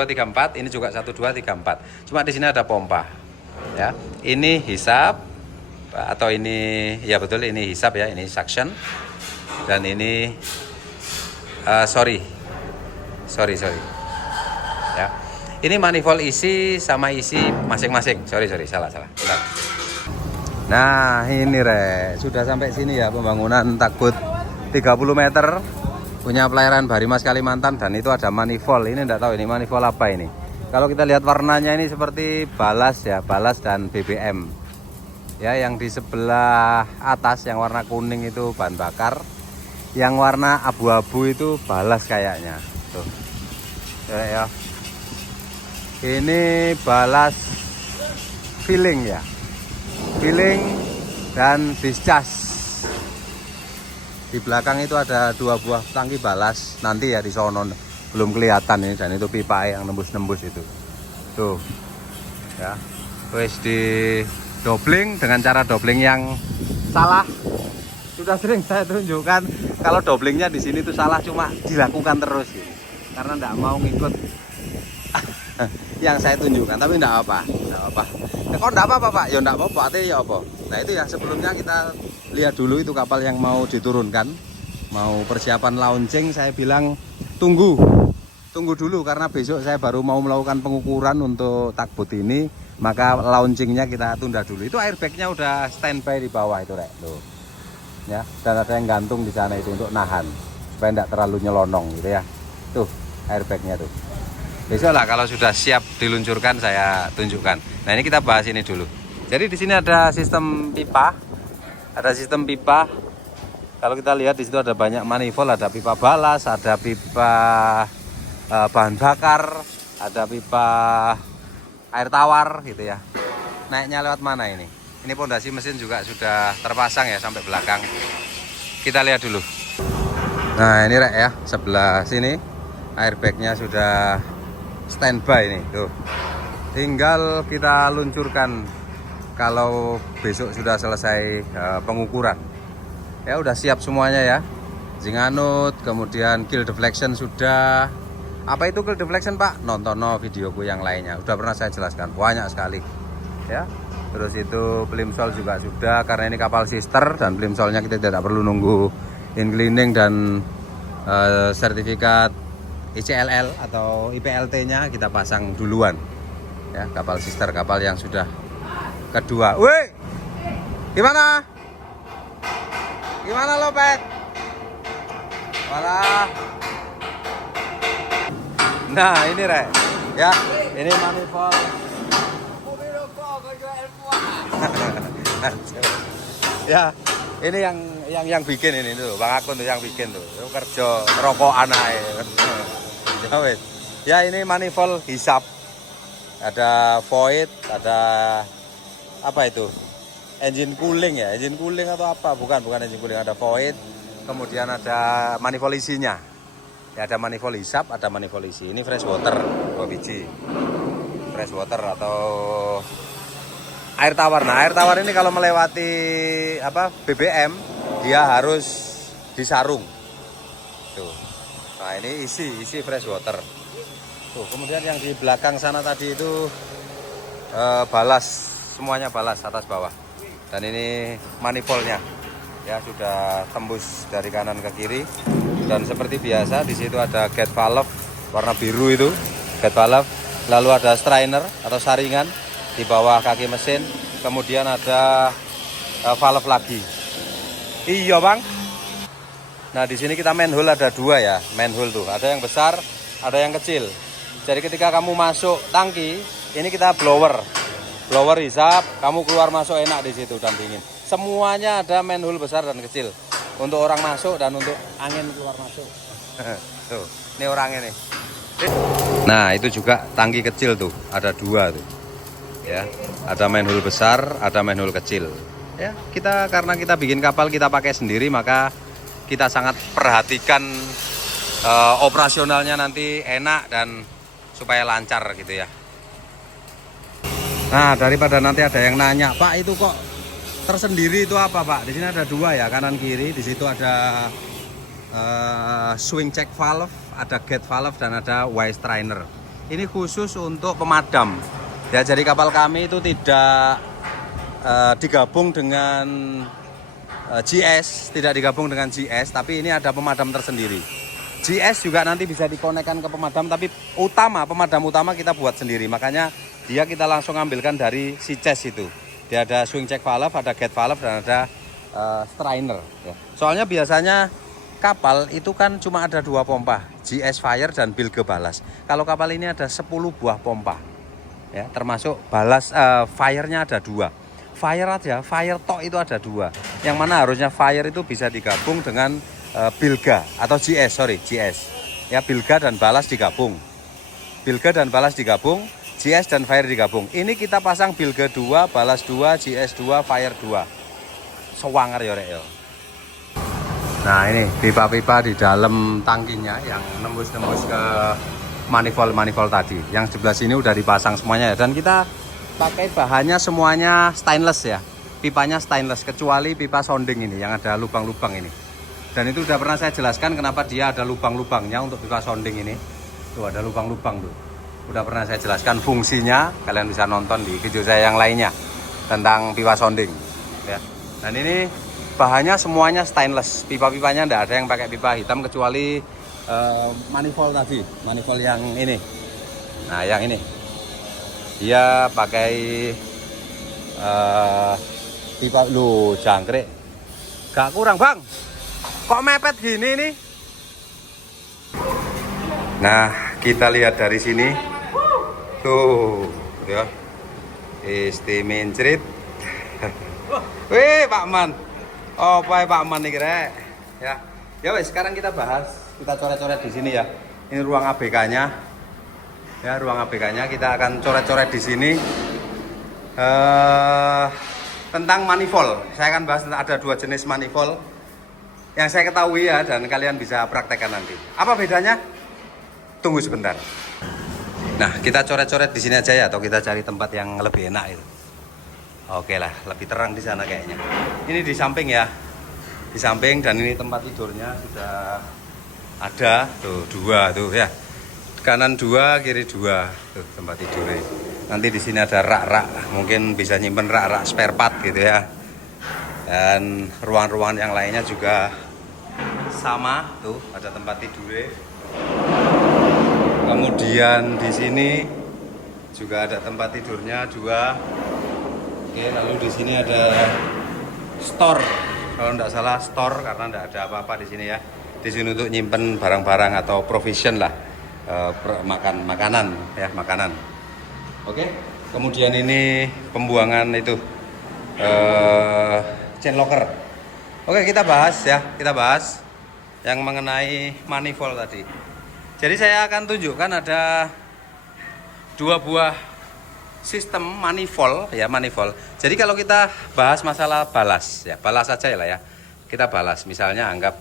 234, ini juga 1234. Cuma di sini ada pompa. Ya, ini hisap atau ini ya betul ini hisap ya, ini suction. Dan ini sorry. Ya. Ini manifold isi sama isi masing-masing. Sorry, salah. Bentar. Nah, ini sudah sampai sini ya pembangunan takbut 30 meter. Punya pelayaran Barimas Kalimantan, dan itu ada manifold. Ini enggak tahu ini manifold apa ini. Kalau kita lihat warnanya ini seperti balas ya, balas dan BBM. Ya, yang di sebelah atas yang warna kuning itu bahan bakar. Yang warna abu-abu itu balas kayaknya. Tuh. Ya. Ini balas filling ya. Filling dan discharge. Di belakang itu ada 2 buah tangki balas, nanti ya di sono belum kelihatan ini, dan itu pipa yang nembus itu. Tuh. Ya. Wes di dobling dengan cara dobling yang salah. Sudah sering saya tunjukkan kalau doblingnya di sini tuh salah, cuma dilakukan terus gitu. Karena enggak mau ngikut yang saya tunjukkan, tapi enggak apa. Kok enggak apa-apa, Pak? Ya enggak apa-apa, artinya ya apa. Nah, itu yang sebelumnya kita lihat dulu itu kapal yang mau diturunkan, mau persiapan launching. Saya bilang tunggu dulu karena besok saya baru mau melakukan pengukuran untuk takbut ini, maka launchingnya kita tunda dulu. Itu airbagnya udah standby di bawah itu tuh ya, dan ada yang gantung di sana itu untuk nahan supaya tidak terlalu nyelonong gitu ya. Tuh airbagnya tuh. Besok lah kalau sudah siap diluncurkan saya tunjukkan. Nah, ini kita bahas ini dulu. Jadi di sini ada sistem pipa. Kalau kita lihat di situ ada banyak manifold, ada pipa balas, ada pipa bahan bakar, ada pipa air tawar gitu ya. Naiknya lewat mana ini? Ini pondasi mesin juga sudah terpasang ya sampai belakang. Kita lihat dulu. Nah, ini ya, sebelah sini airbagnya sudah standby nih tuh. Tinggal kita luncurkan kalau besok sudah selesai pengukuran. Ya udah siap semuanya ya. Zinganut, kemudian kill deflection sudah. Apa itu kill deflection, Pak? Nonton videoku yang lainnya. Udah pernah saya jelaskan banyak sekali. Ya. Terus itu plimsoll juga sudah, karena ini kapal sister dan plimsollnya kita tidak perlu nunggu in cleaning dan sertifikat ICLL atau IPLT-nya kita pasang duluan. Ya, kapal sister, kapal yang sudah kedua. Woi, gimana lo, Pet? Walah. Nah, ini ya, ini manifold. Ya, ini yang bikin ini tuh, Bang Akun tuh yang bikin tuh. Itu kerja rokokan ae. Ya, ini manifold hisap. Ada void, ada apa itu? Engine cooling ya, engine cooling atau apa? Bukan engine cooling, ada void. Kemudian ada manifold isinya. Ya, ada manifold hisap, ada manifold isi. Ini fresh water 2 biji. Fresh water atau air tawar. Nah, air tawar ini kalau melewati BBM, dia harus disarung. Tuh. Nah, ini isi fresh water. Tuh, kemudian yang di belakang sana tadi itu balas, semuanya balas atas bawah. Dan ini manifoldnya. Ya, sudah tembus dari kanan ke kiri. Dan seperti biasa di situ ada gate valve warna biru itu, gate valve. Lalu ada strainer atau saringan di bawah kaki mesin. Kemudian ada valve lagi. Iya, Bang. Nah, di sini kita manhole ada 2 ya, manhole tuh. Ada yang besar, ada yang kecil. Jadi ketika kamu masuk tangki, ini kita blower hisap, kamu keluar masuk enak di situ dan dingin. Semuanya ada manhole besar dan kecil untuk orang masuk dan untuk angin keluar masuk. Tuh, ini orangnya nih. Nah, itu juga tangki kecil tuh, ada 2 tuh. Ya, ada manhole besar, ada manhole kecil. Ya, karena kita bikin kapal kita pakai sendiri, maka kita sangat perhatikan operasionalnya nanti enak dan supaya lancar gitu ya. Nah, daripada nanti ada yang nanya, Pak itu kok tersendiri itu apa, Pak? Di sini ada 2 ya, kanan kiri. Di situ ada swing check valve, ada gate valve dan ada Y strainer. ini khusus untuk pemadam. Ya, jadi kapal kami itu tidak digabung dengan GS, tidak digabung dengan GS, tapi ini ada pemadam tersendiri. GS juga nanti bisa dikonekkan ke pemadam, tapi pemadam utama kita buat sendiri. Makanya dia kita langsung ambilkan dari si chest itu. Dia ada swing check valve, ada gate valve, dan ada strainer. Ya. Soalnya biasanya kapal itu kan cuma ada 2 pompa, GS fire dan bilge balas. Kalau kapal ini ada 10 buah pompa, ya, termasuk balas fire-nya ada 2. Fire aja, fire tok itu ada 2. Yang mana harusnya fire itu bisa digabung dengan bilga atau GS. Ya, bilga dan balas digabung. Bilga dan balas digabung, GS dan fire digabung. Ini kita pasang bilga 2, balas 2, GS 2, fire 2. Sewanger ya, Rek ya. Nah, ini pipa-pipa di dalam tangkinya yang nembus-nembus ke manifold tadi. Yang sebelah sini udah dipasang semuanya ya. Dan kita pakai bahannya semuanya stainless ya. Pipanya stainless kecuali pipa sounding ini yang ada lubang-lubang ini. Dan itu udah pernah saya jelaskan kenapa dia ada lubang-lubangnya untuk pipa sounding ini. Tuh ada lubang-lubang tuh. Udah pernah saya jelaskan fungsinya. Kalian bisa nonton di video saya yang lainnya tentang pipa sounding ya. Dan ini bahannya semuanya stainless. Pipa-pipanya enggak ada yang pakai pipa hitam kecuali manifold tadi, manifold yang ini. Nah, yang ini dia pakai pipa lu jangkrik. Gak kurang, Bang. Kok mepet gini nih? Nah, kita lihat dari sini. Tuh, ya. Istimencrit. Wih, Pak Man. Oh, Pak Man nih kira. Ya. Ya wes, sekarang kita bahas, kita coret-coret di sini ya. Ini ruang ABK-nya. Ya, ruang ABK-nya kita akan coret-coret di sini tentang manifold. Saya akan bahas ada 2 jenis manifold yang saya ketahui ya, dan kalian bisa praktekkan nanti. Apa bedanya? Tunggu sebentar. Nah, kita coret-coret di sini aja ya, atau kita cari tempat yang lebih enak itu. Oke lah, lebih terang di sana kayaknya. Ini di samping ya, di samping, dan ini tempat tidurnya sudah ada tuh 2 tuh ya. Kanan 2, kiri 2 tuh tempat tidurnya. Nanti di sini ada rak-rak, mungkin bisa nyimpen rak-rak spare part gitu ya. Dan ruang-ruangan yang lainnya juga sama tuh, ada tempat tidurnya. Kemudian di sini juga ada tempat tidurnya 2. Oke, lalu di sini ada store. Kalau tidak salah store karena tidak ada apa-apa di sini ya. Di sini untuk nyimpen barang-barang atau provision lah. Makanan ya, makanan. Oke, kemudian ini pembuangan itu chain locker. Oke, kita bahas yang mengenai manifold tadi. Jadi saya akan tunjukkan ada 2 buah sistem manifold ya, manifold. Jadi kalau kita bahas masalah balas ya, balas saja lah ya. Kita balas, misalnya anggap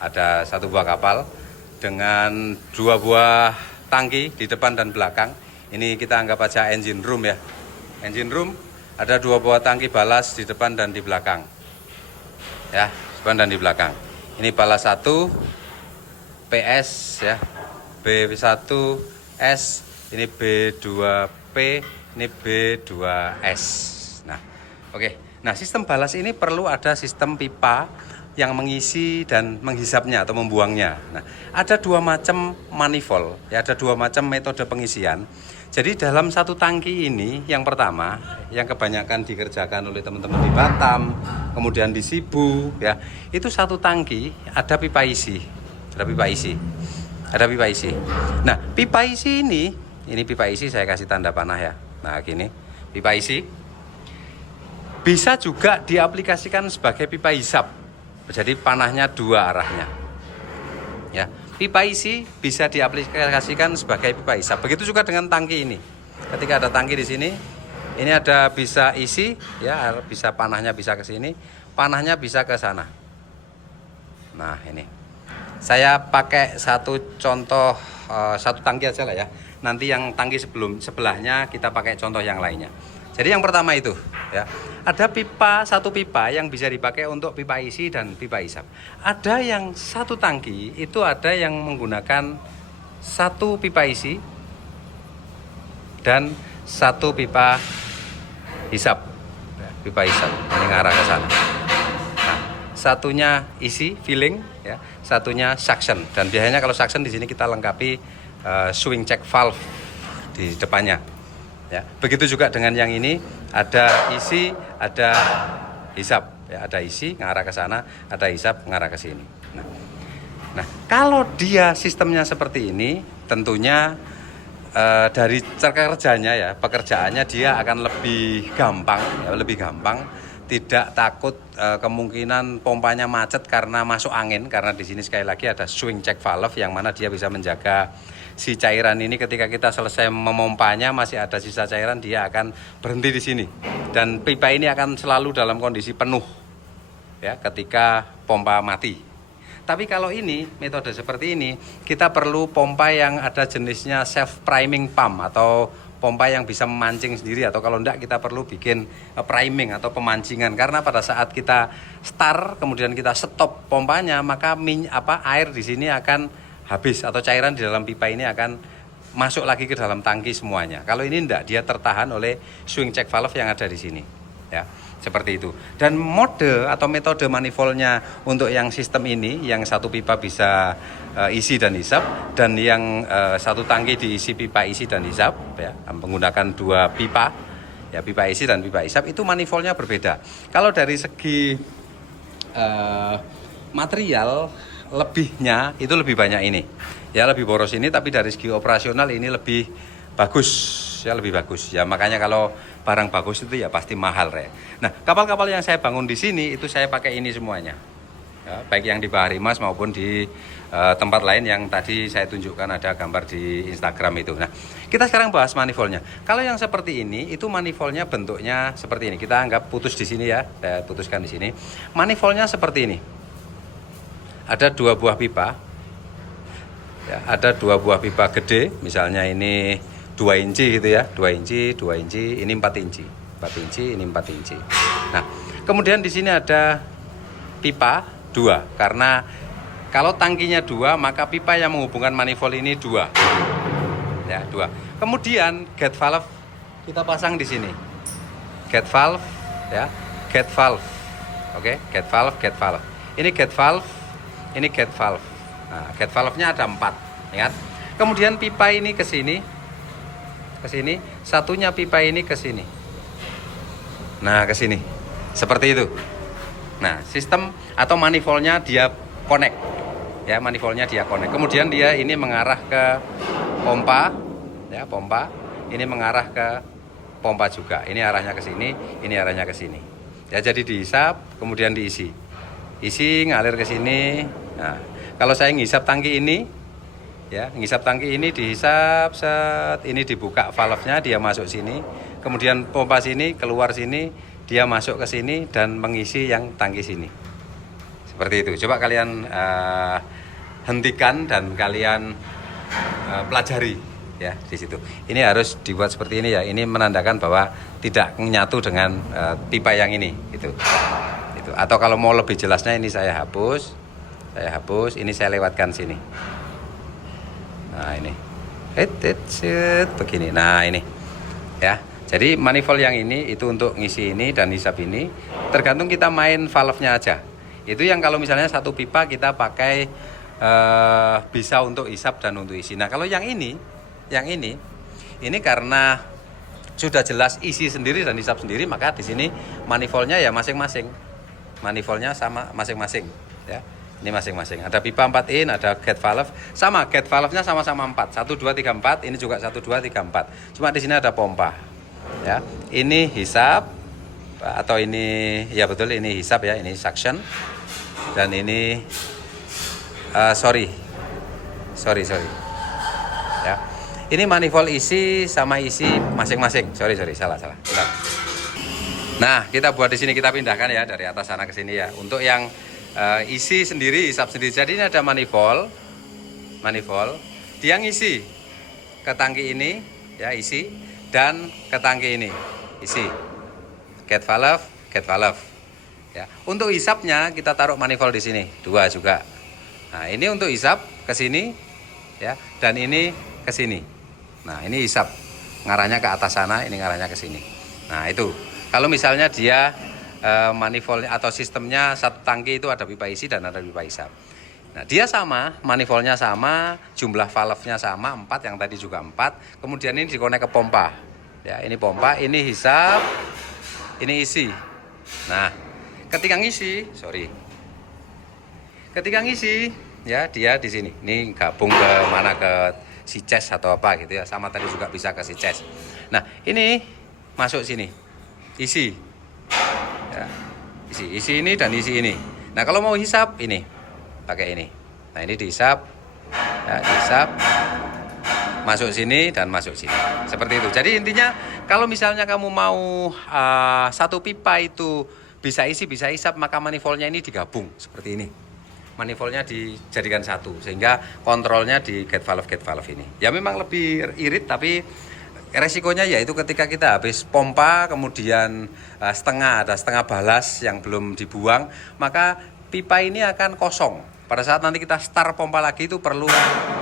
ada 1 buah kapal dengan 2 buah tangki di depan dan belakang. Ini kita anggap aja engine room ya. Engine room ada 2 buah tangki balas di depan dan di belakang. Ya, depan dan di belakang. Ini balas 1 PS ya. B1S, ini B2P, ini B2S. Nah, oke. Nah, sistem balas ini perlu ada sistem pipa yang mengisi dan menghisapnya atau membuangnya. Nah, ada 2 macam manifold, ya, ada 2 macam metode pengisian. Jadi dalam 1 tangki ini, yang pertama, yang kebanyakan dikerjakan oleh teman-teman di Batam, kemudian di Sibu, ya, itu 1 tangki ada pipa isi, ada pipa isi, ada pipa isi. Nah, pipa isi ini pipa isi, saya kasih tanda panah ya. Nah, gini, pipa isi bisa juga diaplikasikan sebagai pipa hisap. Jadi panahnya 2 arahnya. Ya, pipa isi bisa diaplikasikan sebagai pipa hisap. Begitu juga dengan tangki ini. Ketika ada tangki di sini, ini ada bisa isi, ya, bisa panahnya bisa ke sini, panahnya bisa ke sana. Nah, ini. Saya pakai 1 contoh 1 tangki aja lah ya. Nanti yang tangki sebelahnya kita pakai contoh yang lainnya. Jadi yang pertama itu, ya, ada 1 pipa yang bisa dipakai untuk pipa isi dan pipa hisap. Ada yang 1 tangki itu ada yang menggunakan 1 pipa isi dan satu pipa hisap. Pipa hisap ini ngarah ke sana. Nah, satunya isi filling ya, satunya suction. Dan biasanya kalau suction di sini kita lengkapi swing check valve di depannya. Ya, begitu juga dengan yang ini, ada isi, ada hisap. Ya, ada isi ngarah ke sana, ada hisap ngarah ke sini. Nah, kalau dia sistemnya seperti ini, tentunya dari cara kerjanya ya, pekerjaannya dia akan lebih gampang, ya, lebih gampang. Tidak takut kemungkinan pompanya macet karena masuk angin, karena di sini sekali lagi ada swing check valve yang mana dia bisa menjaga si cairan ini. Ketika kita selesai memompanya masih ada sisa cairan, dia akan berhenti di sini dan pipa ini akan selalu dalam kondisi penuh ya ketika pompa mati. Tapi kalau ini metode seperti ini, kita perlu pompa yang ada jenisnya self priming pump atau pompa yang bisa memancing sendiri, atau kalau enggak kita perlu bikin priming atau pemancingan, karena pada saat kita start kemudian kita stop pompanya, maka air di sini akan habis atau cairan di dalam pipa ini akan masuk lagi ke dalam tangki semuanya. Kalau ini enggak, dia tertahan oleh swing check valve yang ada di sini ya. Seperti itu. Dan mode atau metode manifoldnya untuk yang sistem ini, yang satu pipa bisa isi dan hisap, dan yang satu tangki diisi pipa isi dan hisap ya, menggunakan dua pipa ya, pipa isi dan pipa hisap, itu manifoldnya berbeda. Kalau dari segi material lebihnya itu lebih banyak ini ya, lebih boros ini, tapi dari segi operasional ini lebih bagus ya, lebih bagus ya. Makanya kalau barang bagus itu ya pasti mahal ya. Nah, kapal-kapal yang saya bangun di sini itu saya pakai ini semuanya ya, baik yang di Baharimas maupun di tempat lain yang tadi saya tunjukkan ada gambar di Instagram itu. Nah, kita sekarang bahas manifoldnya. Kalau yang seperti ini itu manifoldnya bentuknya seperti ini. Kita anggap putus di sini ya, saya putuskan di sini. Manifoldnya seperti ini. Ada dua buah pipa ya, ada dua buah pipa gede, misalnya ini 2 inci gitu ya, 2 inci, 2 inci, ini 4 inci, 4 inci, ini 4 inci. Nah, kemudian di sini ada pipa 2, karena kalau tangkinya 2, maka pipa yang menghubungkan manifold ini 2. Ya, 2. Kemudian gate valve kita pasang di sini. Gate valve ya, gate valve. Oke, gate valve, gate valve. Ini gate valve, ini gate valve. Nah, gate valve-nya ada 4, ingat. Kemudian pipa ini ke sini, satunya pipa ini ke sini. Nah, ke sini. Seperti itu. Nah, sistem atau manifoldnya dia connect. Ya, manifoldnya dia connect. Kemudian dia ini mengarah ke pompa, ya, pompa. Ini mengarah ke pompa juga. Ini arahnya ke sini, ini arahnya ke sini. Ya, jadi dihisap, kemudian diisi. Isi ngalir ke sini. Nah, kalau saya ngisap tangki ini, ya, ngisap tangki ini dihisap, set, ini dibuka valve-nya, dia masuk sini, kemudian pompa sini, keluar sini, dia masuk ke sini dan mengisi yang tangki sini. Seperti itu. Coba kalian hentikan dan kalian pelajari ya di situ. Ini harus dibuat seperti ini ya. Ini menandakan bahwa tidak menyatu dengan pipa yang ini, gitu. Itu. Atau kalau mau lebih jelasnya ini saya hapus, ini saya lewatkan sini. Nah, ini. Begini. Nah, ini. Ya. Jadi manifold yang ini itu untuk ngisi ini dan hisap ini. Tergantung kita main valve-nya aja. Itu yang kalau misalnya satu pipa kita pakai bisa untuk hisap dan untuk isi. Nah, kalau yang ini karena sudah jelas isi sendiri dan hisap sendiri, maka di sini manifoldnya ya masing-masing. Manifoldnya sama masing-masing, ya. Ini masing-masing. Ada pipa 4 in, ada gate valve. Sama, gate valve-nya sama-sama 4. 1 2 3 4, ini juga 1 2 3 4. Cuma di sini ada pompa. Ya. Ini hisap atau ini ya betul ini hisap ya, ini suction. Dan ini sorry. Ya. Ini manifold isi sama isi masing-masing. Sorry, salah. Bentar. Nah, kita buat di sini, kita pindahkan ya dari atas sana ke sini ya. Untuk yang isi sendiri, hisap sendiri. Jadi ini ada manifold. Dia ngisi ke tangki ini ya, isi, dan ke tangki ini isi. Gate valve. Ya. Untuk hisapnya kita taruh manifold di sini, 2 juga. Nah, ini untuk hisap ke sini ya, dan ini ke sini. Nah, ini hisap. ngarahnya ke atas sana, ini ngarahnya ke sini. Nah itu, kalau misalnya dia manifold atau sistemnya satu tangki itu ada pipa isi dan ada pipa hisap. Nah dia sama, manifoldnya sama, jumlah valve-nya sama 4, yang tadi juga 4. Kemudian ini dikonek ke pompa. Ya ini pompa, ini hisap, ini isi. Nah ketika ngisi, ya dia di sini. Ini gabung ke mana, ke si ces atau apa gitu ya. Sama tadi juga bisa ke si ces. Nah ini masuk sini, isi. Ya, isi ini dan isi ini. Nah kalau mau hisap ini pakai ini. Nah ini dihisap, ya, dihisap, masuk sini dan masuk sini. Seperti itu. Jadi intinya kalau misalnya kamu mau satu pipa itu bisa isi bisa hisap, maka manifoldnya ini digabung seperti ini. Manifoldnya dijadikan satu sehingga kontrolnya di gate valve ini. Ya memang lebih irit, tapi resikonya yaitu ketika kita habis pompa kemudian ada setengah balas yang belum dibuang, maka pipa ini akan kosong. Pada saat nanti kita start pompa lagi itu perlu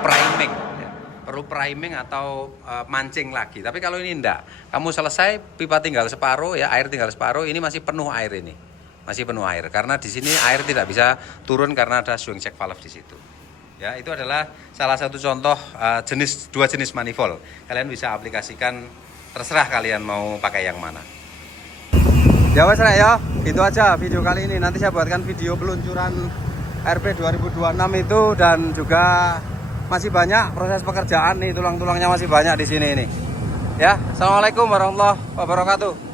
priming, ya. Perlu priming atau mancing lagi. Tapi kalau ini enggak, kamu selesai pipa tinggal separuh, ya air tinggal separuh, ini masih penuh air ini. Masih penuh air karena di sini air tidak bisa turun karena ada swing check valve di situ. Ya, itu adalah salah satu contoh dua jenis manifold. Kalian bisa aplikasikan, terserah kalian mau pakai yang mana. Ya wes rek ya, itu aja video kali ini. Nanti saya buatkan video peluncuran RP 2026 itu, dan juga masih banyak proses pekerjaan nih, tulang-tulangnya masih banyak di sini ini. Ya, assalamualaikum warahmatullahi wabarakatuh.